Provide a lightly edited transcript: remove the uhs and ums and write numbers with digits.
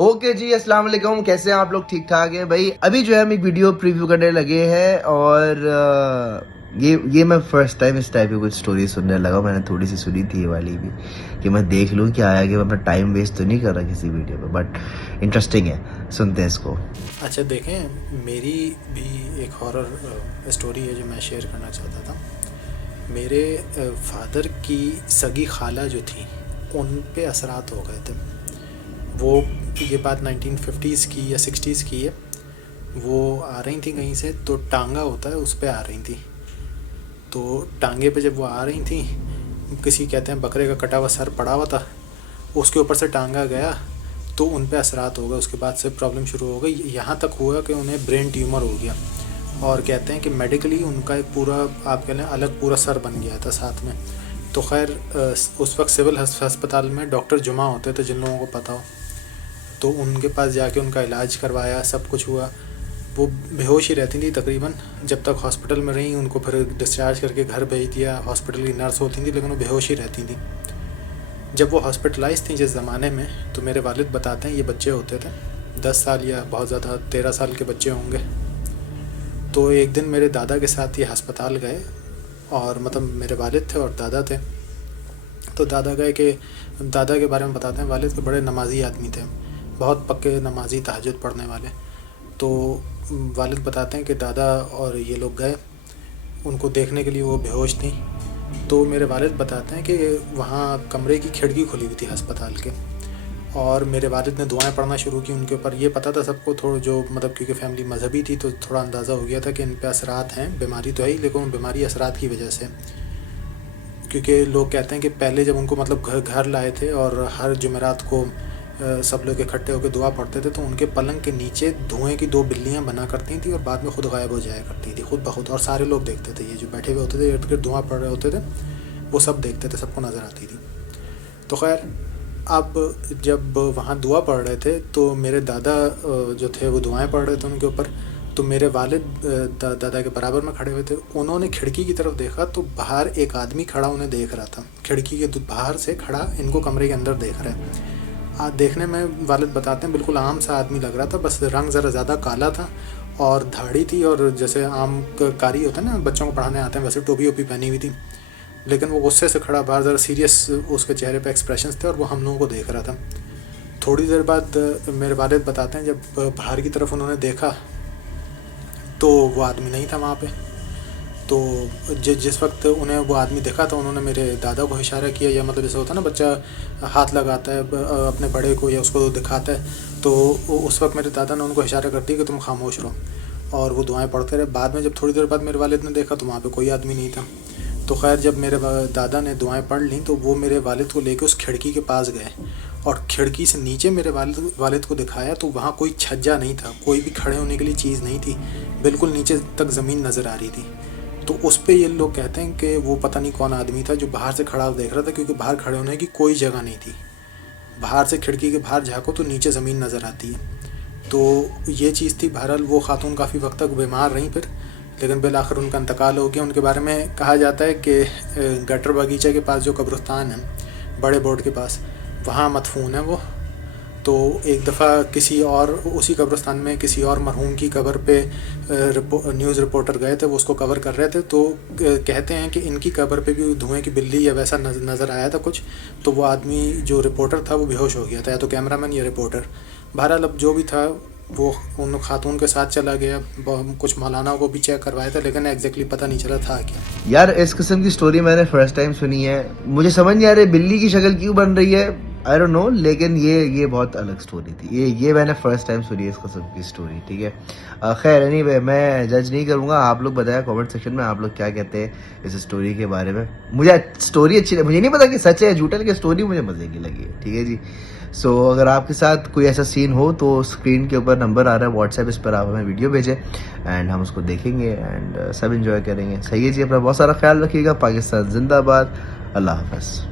Okay जी, अस्सलाम वालेकुम, कैसे हैं आप लोग? ठीक ठाक हैं भाई। अभी जो है हम एक वीडियो प्रीव्यू करने लगे हैं और ये मैं फर्स्ट टाइम इस टाइप की कुछ स्टोरी सुनने लगा। मैंने थोड़ी सी सुनी थी ये वाली भी कि मैं देख लूँ क्या आया, कि मैं अपना टाइम वेस्ट तो नहीं कर रहा किसी वीडियो पे, बट इंटरेस्टिंग है, सुनते हैं इसको। अच्छा देखें, मेरी भी एक हॉरर स्टोरी है जो मैं शेयर करना चाहता था। मेरे फादर की सगी खाला जो थी उन पे असरात हो गए थे। वो ये बात 1950s की या 60s की है। वो आ रही थी कहीं से, तो टांगा होता है उस पे आ रही थी। तो टांगे पे जब वो आ रही थी, किसी कहते हैं बकरे का कटा हुआ सर पड़ा हुआ था, उसके ऊपर से टांगा गया तो उन पे असरात हो गए। उसके बाद से प्रॉब्लम शुरू हो गई, यहाँ तक हुआ कि उन्हें ब्रेन ट्यूमर हो गया और कहते हैं कि मेडिकली उनका एक पूरा, आप कह लें अलग पूरा सर बन गया था साथ में। तो खैर उस वक्त सिविल अस्पताल में डॉक्टर जुमा होते थे, जिन लोगों को पता हो, तो उनके पास जाके उनका इलाज करवाया, सब कुछ हुआ। वो बेहोश ही रहती थी तकरीबन जब तक हॉस्पिटल में रहीं। उनको फिर डिस्चार्ज करके घर भेज दिया। हॉस्पिटल की नर्स होती थी लेकिन वो बेहोश ही रहती थी। जब वो हॉस्पिटलाइज थी जिस ज़माने में, तो मेरे वालिद बताते हैं ये बच्चे होते थे 10 साल या बहुत ज़्यादा 13 साल के बच्चे होंगे। तो एक दिन मेरे दादा के साथ ये अस्पताल गए, और मतलब मेरे वालिद थे और दादा थे। तो दादा गए कि दादा के बारे में बताते हैं, वालिद के बड़े नमाजी आदमी थे, बहुत पक्के नमाजी, तहज्जुद पढ़ने वाले। तो वालिद बताते हैं कि दादा और ये लोग गए उनको देखने के लिए, वो बेहोश थी। तो मेरे वालिद बताते हैं कि वहाँ कमरे की खिड़की खुली हुई थी अस्पताल के, और मेरे वालिद ने दुआएं पढ़ना शुरू की उनके ऊपर। ये पता था सबको, थोड़ा जो मतलब क्योंकि फैमिली मजहबी थी तो थोड़ा अंदाज़ा हो गया था कि इन पे असरात हैं। बीमारी तो है ही, लेकिन बीमारी असरात की वजह से, क्योंकि लोग कहते हैं कि पहले जब उनको मतलब घर लाए थे और हर जुमेरात को सब लोग इकट्ठे होकर दुआ पढ़ते थे, तो उनके पलंग के नीचे धुएं की 2 बिल्लियाँ बना करती थी और बाद में खुद गायब हो जाया करती थी, खुद ब खुद। और सारे लोग देखते थे, ये जो बैठे हुए होते थे इर्द गिर्द दुआ पढ़ रहे होते थे, वो सब देखते थे, सबको नज़र आती थी। तो खैर अब जब वहाँ दुआ पढ़ रहे थे तो मेरे दादा जो थे वो दुआएं पढ़ रहे थे उनके ऊपर। तो मेरे वालिद दादा के बराबर में खड़े हुए थे। उन्होंने खिड़की की तरफ देखा तो बाहर एक आदमी खड़ा उन्हें देख रहा था, खिड़की के बाहर से खड़ा इनको कमरे के अंदर देख रहा है। देखने में वालिद बताते हैं बिल्कुल आम सा आदमी लग रहा था, बस रंग ज़रा ज़्यादा काला था और दाढ़ी थी, और जैसे आम कारी होता है ना, बच्चों को पढ़ाने आते हैं वैसे टोपी वोपी पहनी हुई थी। लेकिन वो गुस्से से खड़ा, बाहर ज़रा सीरियस उसके चेहरे पे एक्सप्रेशंस थे और वो हम लोगों को देख रहा था। थोड़ी देर बाद मेरे वालिद बताते हैं जब बाहर की तरफ उन्होंने देखा तो वो आदमी नहीं था वहाँ पे। तो जिस वक्त उन्हें वो आदमी देखा तो उन्होंने मेरे दादा को इशारा किया, या मतलब जैसे होता है ना बच्चा हाथ लगाता है अपने बड़े को या उसको दिखाता है, तो उस वक्त मेरे दादा ने उनको इशारा कर दिया कि तुम खामोश रहो, और वो दुआएं पढ़ते रहे। बाद में जब थोड़ी देर बाद मेरे वालिद ने देखा तो वहाँ पे कोई आदमी नहीं था। तो खैर जब मेरे दादा ने दुआएं पढ़ लीं तो वो मेरे वालिद को लेके उस खिड़की के पास गए, और खिड़की से नीचे मेरे वालिद को दिखाया तो वहाँ कोई छज्जा नहीं था, कोई भी खड़े होने के लिए चीज़ नहीं थी, बिल्कुल नीचे तक ज़मीन नज़र आ रही थी। तो उस पे ये लोग कहते हैं कि वो पता नहीं कौन आदमी था जो बाहर से खड़ा देख रहा था, क्योंकि बाहर खड़े होने की कोई जगह नहीं थी। बाहर से खिड़की के बाहर झाँको तो नीचे ज़मीन नज़र आती है। तो ये चीज़ थी। बहरहाल वो खातून काफ़ी वक्त तक बीमार रहीं फिर, लेकिन बिल आखिर उनका इंतकाल हो गया। उनके बारे में कहा जाता है कि गटर बगीचा के पास जो कब्रिस्तान है, बड़े बोर्ड के पास, वहाँ मदफून है वो। तो एक दफ़ा किसी और उसी कब्रिस्तान में किसी और मरहूम की कब्र पे न्यूज़ रिपोर्टर गए थे, वो उसको कवर कर रहे थे। तो कहते हैं कि इनकी कब्र पे भी धुएं की बिल्ली या वैसा नज़र आया था कुछ। तो वो आदमी जो रिपोर्टर था वो बेहोश हो गया था, या तो कैमरामैन या रिपोर्टर। बहरहाल अब जो भी था वो उन खातून के साथ चला गया। कुछ मौलाना को भी चेक करवाया था, लेकिन एग्जैक्टली पता नहीं चला था क्या। यार इस किस्म की स्टोरी मैंने फर्स्ट टाइम सुनी है, मुझे समझ नहीं आ रही बिल्ली की शक्ल क्यों बन रही है, आई डोंट नो, लेकिन ये बहुत अलग स्टोरी थी। ये मैंने फर्स्ट टाइम सुनी है इस किस्म की स्टोरी, ठीक है। खैर एनीवे, मैं जज नहीं करूँगा, आप लोग बताया कमेंट सेक्शन में आप लोग क्या कहते हैं इस स्टोरी के बारे में। मुझे स्टोरी अच्छी, मुझे नहीं पता कि सच है या झूठा, लेकिन स्टोरी मुझे मज़े की लगी है, ठीक है जी। सो अगर आपके साथ कोई ऐसा सीन हो तो स्क्रीन के ऊपर नंबर आ रहा है व्हाट्सएप, इस पर आप हमें वीडियो भेजें एंड हम उसको देखेंगे एंड सब एंजॉय करेंगे। सही है जी, अपना बहुत सारा ख्याल रखिएगा। पाकिस्तान जिंदाबाद। अल्लाह हाफ़िज़।